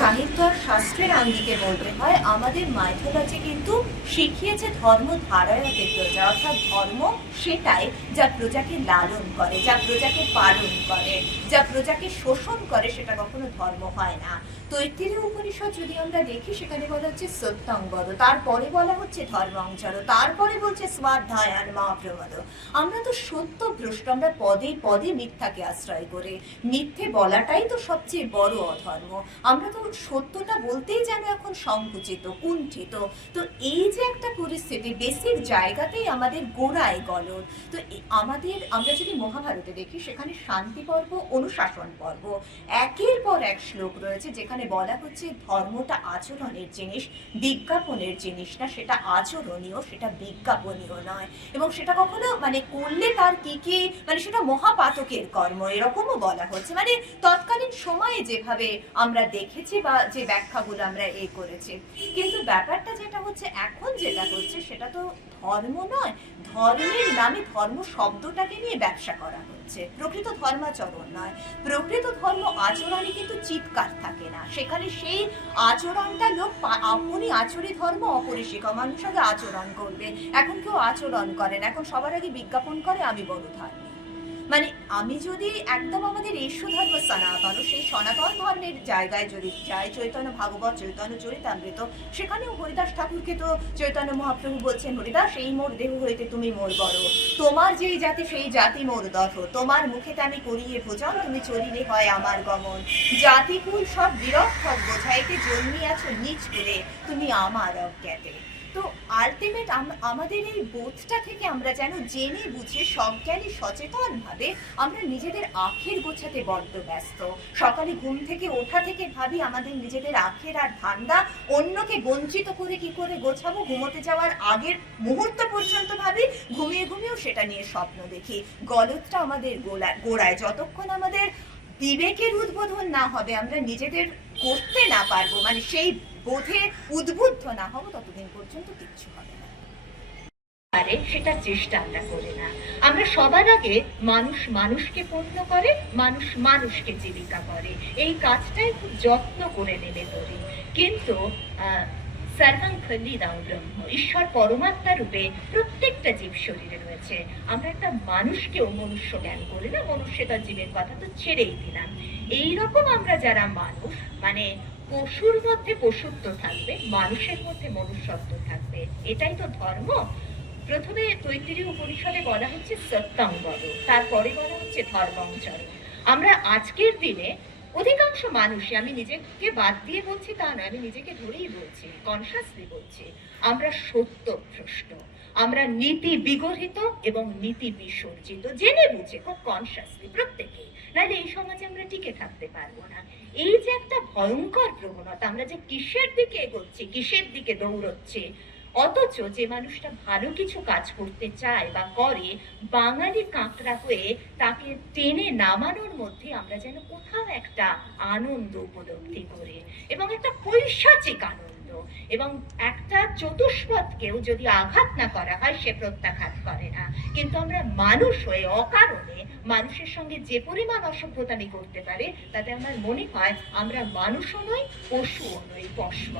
সাহিত্য আর শাস্ত্রের আঙ্গিকে বলতে হয় আমাদের মাইথোলজি কিন্তু শিখিয়েছে ধর্ম ধারায়তে প্রজা, অর্থাৎ ধর্ম সেটাই যা প্রজাকে লালন করে, যা প্রজাকে পালন করে, যা প্রজাকে শোষণ করে, সেটা কখনো ধর্ম হয় না। তৈত্তিরীয় উপনিষদ যদি আমরা দেখি সেখানে বলা হচ্ছে সত্যঙ্গদ, তারপরে বলা হচ্ছে ধর্মাঞ্চর, তারপরে বলছে স্বাধ্যায়ান মা প্রমদ। আমরা তো সত্য ভ্রষ্ট, আমরা পদে পদে মিথ্যাকে আশ্রয় করে মিথ্যে বলাটাই তো সবচেয়ে বড় অধর্ম। আমরা তো সত্যটা বলতেই যেন এখন সংকুচিত, কুণ্ঠিত। তো এই যে একটা পরিস্থিতি, বেসিক জায়গাতেই আমাদের গোড়ায় গলদ। তো আমরা যদি মহাভারতে দেখি সেখানে শান্তি পর্ব, অনুশাসন পর্ব, একের পর এক শ্লোক রয়েছে যেখানে বলা হচ্ছে ধর্মটা আচরণের জিনিস, বিজ্ঞাপনের জিনিস না। সেটা আচরণীয়, সেটা বিজ্ঞাপনীয় নয়, এবং সেটা কখনো করলে তার কি সেটা মহাপাতকের কর্ম, এরকমও বলা হচ্ছে। তৎকালীন সময়ে যেভাবে আমরা দেখেছি বা যে ব্যাখ্যাগুলো আমরা করেছি। কিন্তু ব্যাপারটা যেটা হচ্ছে, এখন যেটা হচ্ছে সেটা তো ধর্ম নয়, ধর্মের নামে ধর্ম শব্দটাকে নিয়ে ব্যবসা করা হচ্ছে। প্রকৃত ধর্মাচরণ নয়, প্রকৃত ধর্ম আচরণে কিন্তু চিৎকার থাকে না। সেখানে সেই আচরণটা লোক আপনি আচরি ধর্ম অপরিশিকা, মানুষ আগে আচরণ করবে। এখন কেউ আচরণ করেন, এখন সবার আগে বিজ্ঞাপন করে আমি বড় ধার্মিক। আমি যদি একদম আমাদের এসো ধর্ম সনাতন, সেই সনাতন ধর্মের জায়গায় যদি যাই, চৈতন্য ভাগবত, চৈতন্য চরিতামৃত, সেখানেও হরিদাস ঠাকুরকে তো চৈতন্য মহাপ্রভু বলছেন, হরিদাস এই মোর দেহ হইতে তুমি মোর বড়, তোমার যেই জাতি সেই জাতি মোর দহ, তোমার মুখেতে আমি করিয়ে ভোজন, তুমি চলিলে হয় আমার গমন, জাতিকুল সব বিরক্ষক বোঝাইতে জন্মিয়াছ নিজ কুলে, তুমি আমার অজ্ঞাতে। তো আলটিমেট আমাদের এই বোধটা থেকে আমরা যেন জেনে বুঝে সজ্ঞানী সচেতন ভাবে আমরা নিজেদের আখের গোছাতে বড্ড ব্যস্ত। সকালে ঘুম থেকে ওঠা থেকে ভাবি আমাদের নিজেদের আখের আর ধান্দা, অন্যকে বঞ্চিত করে কি করে গোছাবো, ঘুমোতে যাওয়ার আগের মুহূর্ত পর্যন্ত ভাবি, ঘুমিয়ে ঘুমিয়েও সেটা নিয়ে স্বপ্ন দেখি। গলদটা আমাদের গোড়ায়, যতক্ষণ আমাদের বিবেকের উদ্বোধন না হবে, আমরা নিজেদের করতে না পারবো, সেই বোধে উদ্বুদ্ধ না হবো, ততদিন পর্যন্ত কিচ্ছু হবে না। আরে সেটা চেষ্টা আমরা করি না। আমরা সবার আগে মানুষ মানুষকে পূর্ণ করে, মানুষ মানুষকে জীবিকা করে, এই কাজটাই খুব যত্ন করে নেমে করি। কিন্তু সর্বং খলিদাং ব্রহ্ম, ঈশ্বর পরমাত্মা রূপে প্রত্যেকটা জীব শরীরে রয়েছে। আমরা একটা মানুষকেও মনুষ্য জ্ঞান করি না, মনুষ্যতা জীবের কথা তো ছেড়েই দিলাম। এইরকম আমরা যারা মানুষ, পশুর মধ্যে পশুত্ব থাকবে, মানুষের মধ্যে মনুষ্যত্ব থাকবে, এটাই তো ধর্ম। প্রথমে তৈত্তিরীয় উপনিষদে বলা হচ্ছে সত্যঙ্গদ, তারপরে বলা হচ্ছে ধর্মাঞ্চর। আমরা আজকের দিনে অধিকাংশ মানুষই, আমি নিজেকে বাদ দিয়ে বলছি তা নয়, আমি নিজেকে ধরেই বলছি, কনসাসলি বলছি, আমরা সত্য ভ্রষ্ট, আমরা নীতি বিগড়িত এবং নীতি বিসর্জিত, জেনে বুঝে খুব কনসাসলি প্রত্যেকেই, নাহলে এই সমাজে আমরা টিকে থাকতে পারবো না। এই যে একটা ভয়ঙ্কর প্রবণতা, আমরা যে কিসের দিকে এগোচ্ছি, কিসের দিকে দৌড়চ্ছি, অথচ যে মানুষটা ভালো কিছু কাজ করতে চায় বা করে, বাঙালি কাঁকড়া হয়ে তাকে টেনে নামানোর মধ্যে আমরা যেন কোথাও একটা আনন্দ উপলব্ধি করি, এবং একটা পৈশাচিক আনন্দ, এবং একটা চতুষ্পদকেও যদি আঘাত না করা হয় সে প্রত্যাঘাত করে না। কিন্তু আমরা মানুষ হয়ে অকারণে মানুষের সঙ্গে যে পরিমাণ অসভ্যতামি করতে পারে, তাতে আমার মনে হয় আমরা মানুষও নই, পশুও নই, পশু।